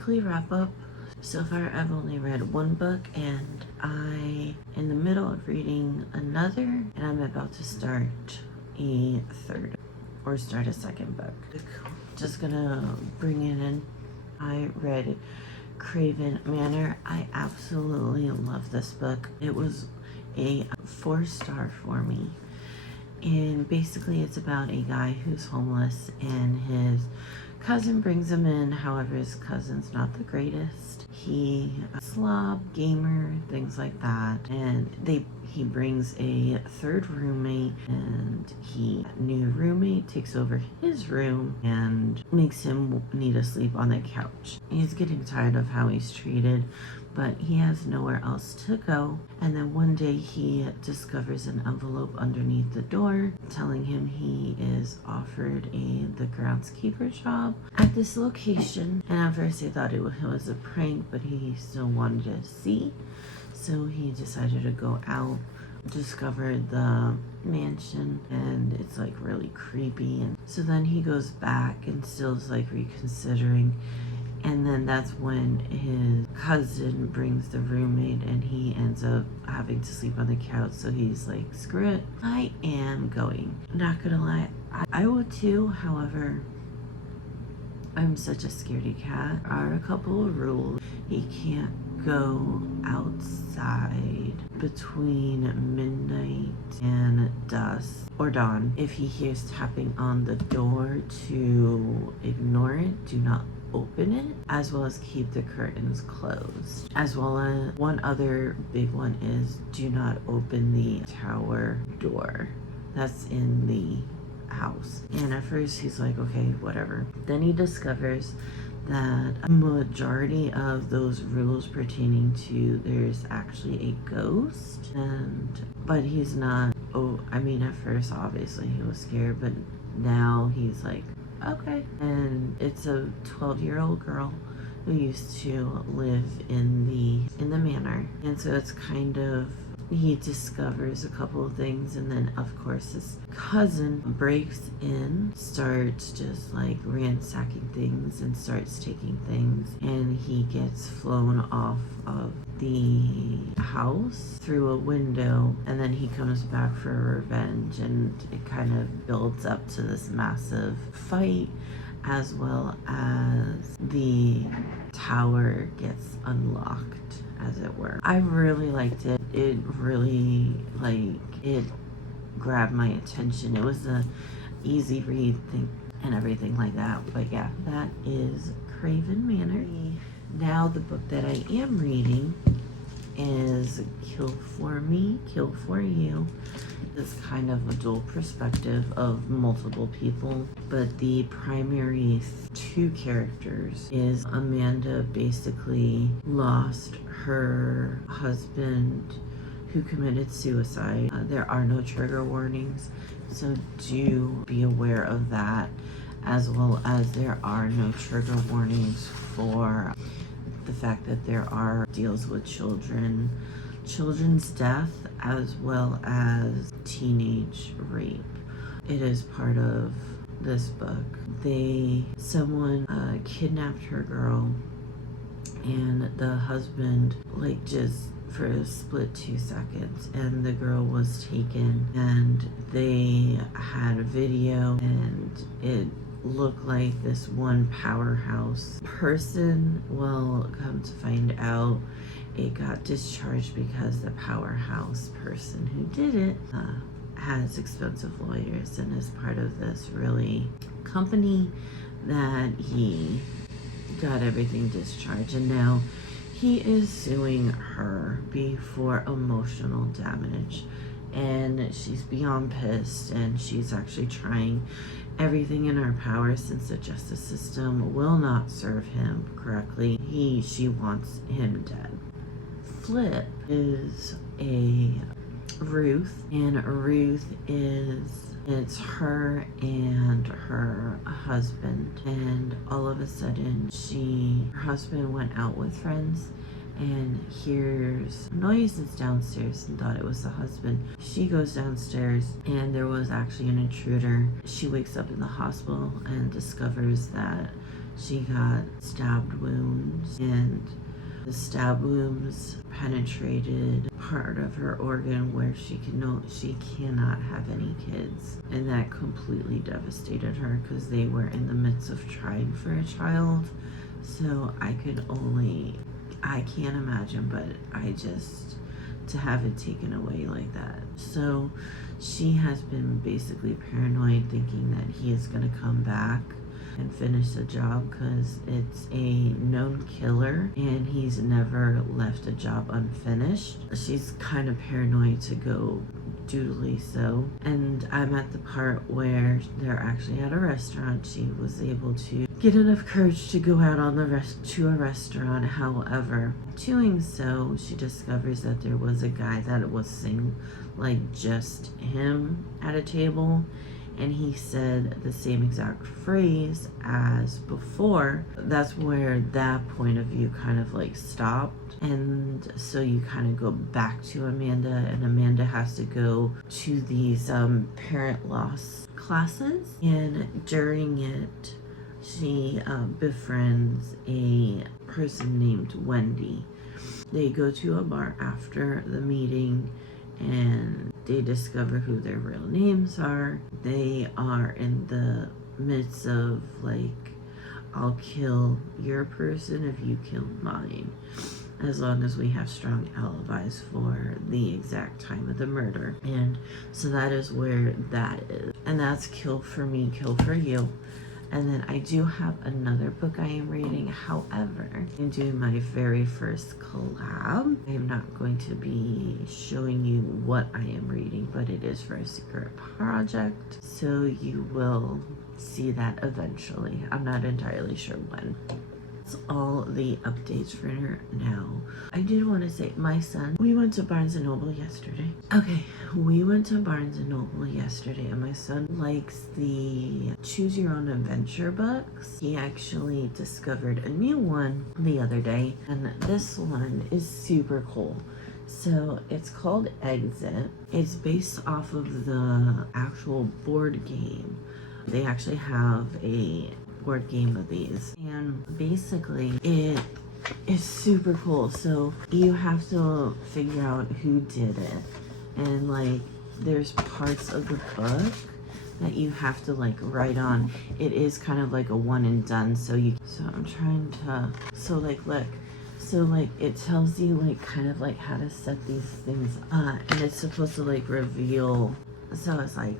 weekly wrap up. So far I've only read one book, and I'm in the middle of reading another, and I'm about to start a third or start a second book. Just gonna bring it in. I read Craven Manor. I absolutely love this book. It was a 4-star for me. And basically it's about a guy who's homeless and his cousin brings him in. However, his cousin's not the greatest. He slob, gamer, things like that. And he brings a third roommate, and new roommate takes over his room and makes him need to sleep on the couch. He's getting tired of how he's treated, but he has nowhere else to go. And then one day he discovers an envelope underneath the door telling him he is offered the groundskeeper job at this location. And at first he thought it was a prank, but he still wanted to see. So he decided to go out, discovered the mansion, and it's like really creepy. And so then he goes back and still is like reconsidering. And then that's when his cousin brings the roommate, and he ends up having to sleep on the couch. So he's like, screw it, I am going. Not gonna lie, I would too. However, I'm such a scaredy cat. There are a couple of rules. He can't go outside between midnight and dusk or dawn. If he hears tapping on the door, to ignore it. Do not open it, as well as keep the curtains closed. As well as one other big one is do not open the tower door that's in the house. And at first he's like, okay, whatever. Then he discovers that a majority of those rules pertaining to there's actually a ghost, but he's not. At first obviously he was scared, but now he's like, okay. And it's a 12-year-old girl who used to live in the manor, and so it's kind of, he discovers a couple of things, and then of course his cousin breaks in, starts just like ransacking things and starts taking things, and he gets flown off of the house through a window, and then he comes back for revenge, and it kind of builds up to this massive fight, as well as the tower gets unlocked, as it were. I really liked it. It really, it grabbed my attention. It was a easy read thing and everything like that. But yeah, that is Craven Manor. Now the book that I am reading is Kill For Me, Kill For You. It's kind of a dual perspective of multiple people, but the primary 2 characters is Amanda basically lost her husband who committed suicide. There are no trigger warnings, so do be aware of that, as well as there are no trigger warnings for the fact that there are deals with children's death, as well as teenage rape. It is part of this book. Someone kidnapped her girl, and the husband just for a split 2 seconds, and the girl was taken, and they had a video, and it looked like this one powerhouse person. Well, come to find out, it got discharged because the powerhouse person who did it has expensive lawyers and is part of this really company that he got everything discharged, and now he is suing her for emotional damage, and she's beyond pissed, and she's actually trying everything in her power, since the justice system will not serve him correctly. She wants him dead. Flip is a Ruth, and Ruth it's her and her husband, and all of a sudden her husband went out with friends and hears noises downstairs and thought it was the husband. She goes downstairs, and there was actually an intruder. She wakes up in the hospital and discovers that she got stabbed wounds, and the stab wounds penetrated part of her organ where she cannot have any kids, and that completely devastated her because they were in the midst of trying for a child. So I can't imagine, but to have it taken away like that. So she has been basically paranoid, thinking that he is going to come back and finish the job because it's a known killer and he's never left a job unfinished. She's kind of paranoid to go doodly so. And I'm at the part where they're actually at a restaurant. She was able to get enough courage to go out on to a restaurant. However, doing so, she discovers that there was a guy that was sitting like just him at a table, and he said the same exact phrase as before. That's where that point of view kind of like stopped. And so you kind of go back to Amanda, and Amanda has to go to these parent loss classes. And during it, she befriends a person named Wendy. They go to a bar after the meeting, and they discover who their real names are. They are in the midst of like, I'll kill your person if you kill mine, as long as we have strong alibis for the exact time of the murder. And so that is where that is. And that's kill for me, kill for you. And then I do have another book I am reading. However, I'm doing my very first collab. I am not going to be showing you what I am reading, but it is for a secret project. So you will see that eventually. I'm not entirely sure when. That's all the updates for now. I did want to say, my son, we went to Barnes & Noble yesterday. Okay, we went to Barnes & Noble yesterday, and my son likes the Choose Your Own Adventure books. He actually discovered a new one the other day, and this one is super cool. So it's called Exit. It's based off of the actual board game. They actually have a board game of these, and basically it is super cool. So you have to figure out who did it, and like there's parts of the book that you have to like write on. It is kind of like a one and done. So I'm trying to, so like look, so like it tells you like kind of like how to set these things up, and it's supposed to like reveal. So it's like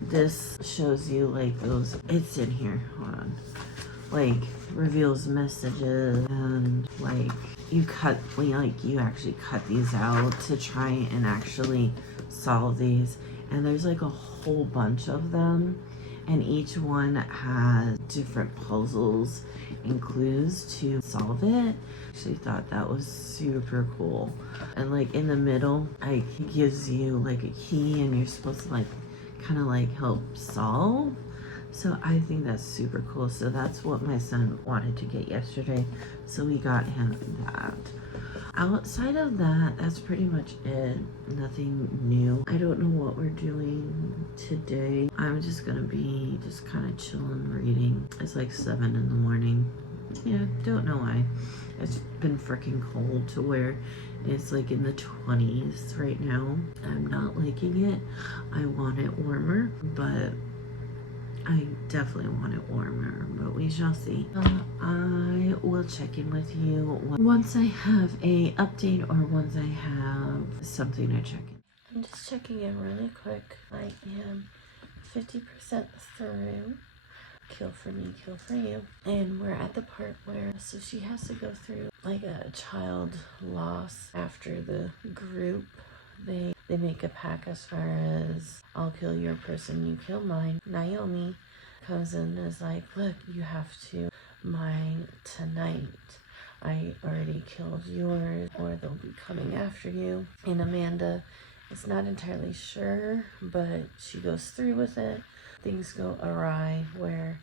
this shows you like those, it's in here, hold on, like reveals messages, and like you actually cut these out to try and actually solve these. And there's like a whole bunch of them, and each one has different puzzles and clues to solve it. Actually thought that was super cool. And like in the middle, it gives you like a key, and you're supposed to like kind of like help solve. So I think that's super cool. So that's what my son wanted to get yesterday, so we got him that. Outside of that, that's pretty much it. Nothing new. I don't know what we're doing today. I'm just gonna be just kind of chilling, reading. It's like 7 in the morning. Yeah, don't know why. It's been freaking cold to where it's like in the 20s right now. I'm not liking it. I want it warmer, but I definitely want it warmer, but we shall see. I will check in with you once I have a update, or once I have something to check in. I'm just checking in really quick. I am 50% through Kill for Me, Kill for You. And we're at the part where, so she has to go through like a child loss after the group. They make a pact as far as, I'll kill your person, you kill mine. Naomi comes in and is like, look, you have to mine tonight. I already killed yours, or they'll be coming after you. And Amanda is not entirely sure, but she goes through with it. Things go awry where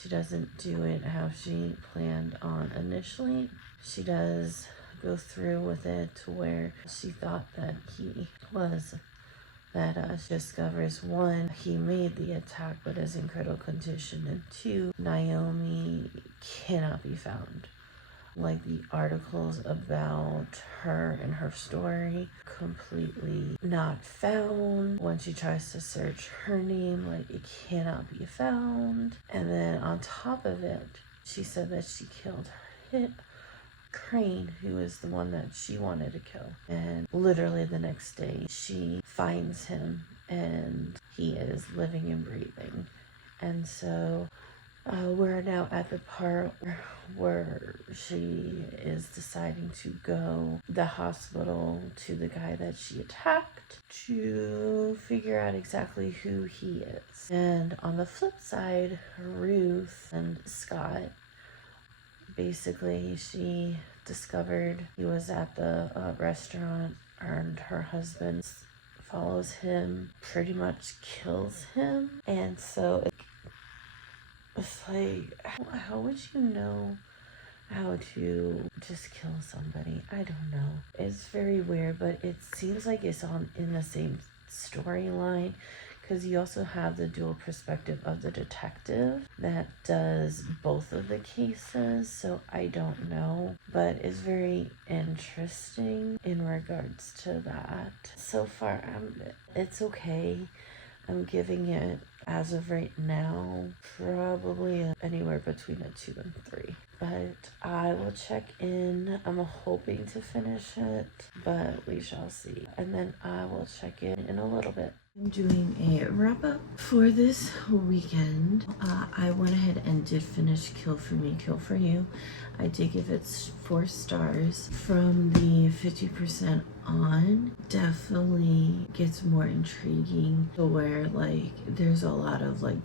she doesn't do it how she planned on initially. She does go through with it to where she thought that that she discovers, one, he made the attack but is in critical condition, and two, Naomi cannot be found. Like, the articles about her and her story, completely not found. When she tries to search her name, like, it cannot be found. And then on top of it, she said that she killed Crane, who is the one that she wanted to kill. And literally the next day, she finds him and he is living and breathing. And so we're now at the part where she is deciding to go to the hospital to the guy that she attacked to figure out exactly who he is. And on the flip side, Ruth and Scott, basically she discovered he was at the restaurant, and her husband follows him, pretty much kills him. And so it's like, how would you know how to just kill somebody? I don't know. It's very weird, but it seems like it's in the same storyline, because you also have the dual perspective of the detective that does both of the cases. So I don't know, but it's very interesting in regards to that. So far, it's okay. I'm giving it, as of right now, probably anywhere between a 2 and 3. But I will check in. I'm hoping to finish it, but we shall see. And then I will check in a little bit. I'm doing a wrap up for this weekend. I went ahead and did finish Kill For Me, Kill For You. I did give it 4 stars. From the 50% on, definitely gets more intriguing, to where like there's a lot of like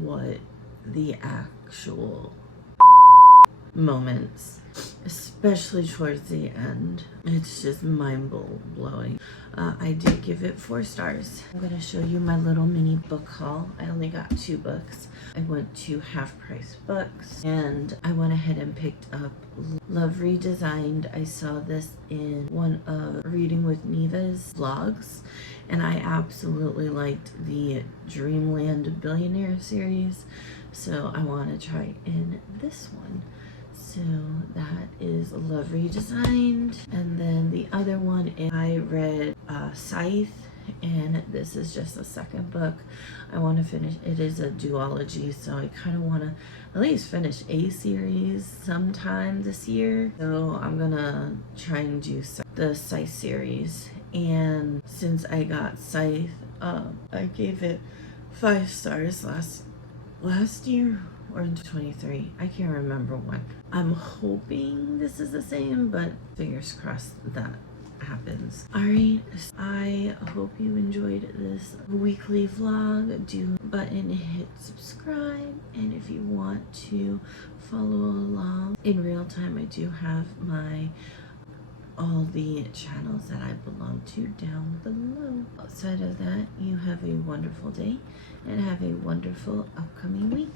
what the actual moments, especially towards the end. It's just mind-blowing. I did give it 4 stars. I'm going to show you my little mini book haul. I only got 2 books. I went to Half Price Books, and I went ahead and picked up Love Redesigned. I saw this in one of Reading with Neva's vlogs, and I absolutely liked the Dreamland Billionaire series, so I want to try in this one. So that is Love Redesigned. And then the other one is, I read Scythe, and this is just the second book. I want to finish, it is a duology, so I kind of want to at least finish a series sometime this year. So I'm gonna try and do the Scythe series. And since I got Scythe, I gave it 5 stars last year or in 23. I can't remember when. I'm hoping this is the same, but fingers crossed that happens. Alright, I hope you enjoyed this weekly vlog. Do button hit subscribe, and if you want to follow along in real time, I do have all the channels that I belong to down below. Outside of that, you have a wonderful day and have a wonderful upcoming week.